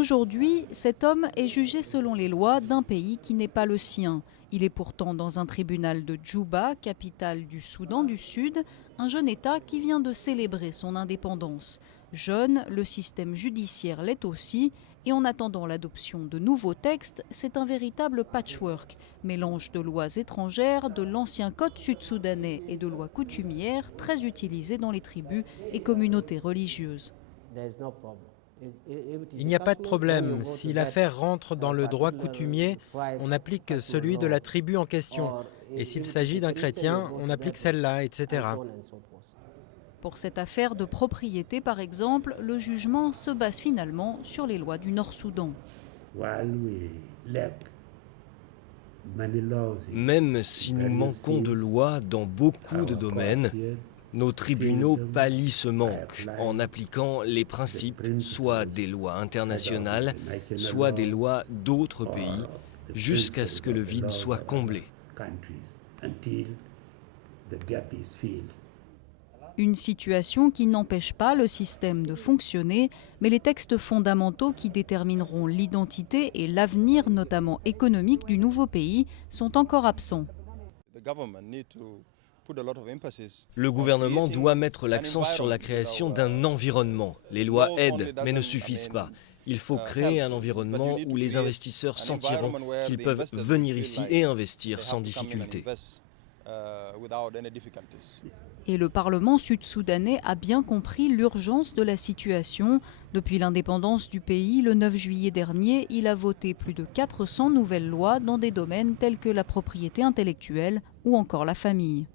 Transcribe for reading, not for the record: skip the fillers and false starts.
Aujourd'hui, cet homme est jugé selon les lois d'un pays qui n'est pas le sien. Il est pourtant dans un tribunal de Djouba, capitale du Soudan du Sud, un jeune État qui vient de célébrer son indépendance. Jeune, le système judiciaire l'est aussi, et en attendant l'adoption de nouveaux textes, c'est un véritable patchwork, mélange de lois étrangères, de l'ancien code sud-soudanais et de lois coutumières très utilisées dans les tribus et communautés religieuses. Il n'y a pas de problème. Si l'affaire rentre dans le droit coutumier, on applique celui de la tribu en question. Et s'il s'agit d'un chrétien, on applique celle-là, etc. Pour cette affaire de propriété, par exemple, le jugement se base finalement sur les lois du Nord-Soudan. Même si nous manquons de lois dans beaucoup de domaines, nos tribunaux pallient ce manque en appliquant les principes soit des lois internationales, soit des lois d'autres pays, jusqu'à ce que le vide soit comblé. Une situation qui n'empêche pas le système de fonctionner, mais les textes fondamentaux qui détermineront l'identité et l'avenir, notamment économique, du nouveau pays, sont encore absents. Le gouvernement doit mettre l'accent sur la création d'un environnement. Les lois aident, mais ne suffisent pas. Il faut créer un environnement où les investisseurs sentiront qu'ils peuvent venir ici et investir sans difficulté. Et le Parlement sud-soudanais a bien compris l'urgence de la situation. Depuis l'indépendance du pays, le 9 juillet dernier, il a voté plus de 400 nouvelles lois dans des domaines tels que la propriété intellectuelle ou encore la famille.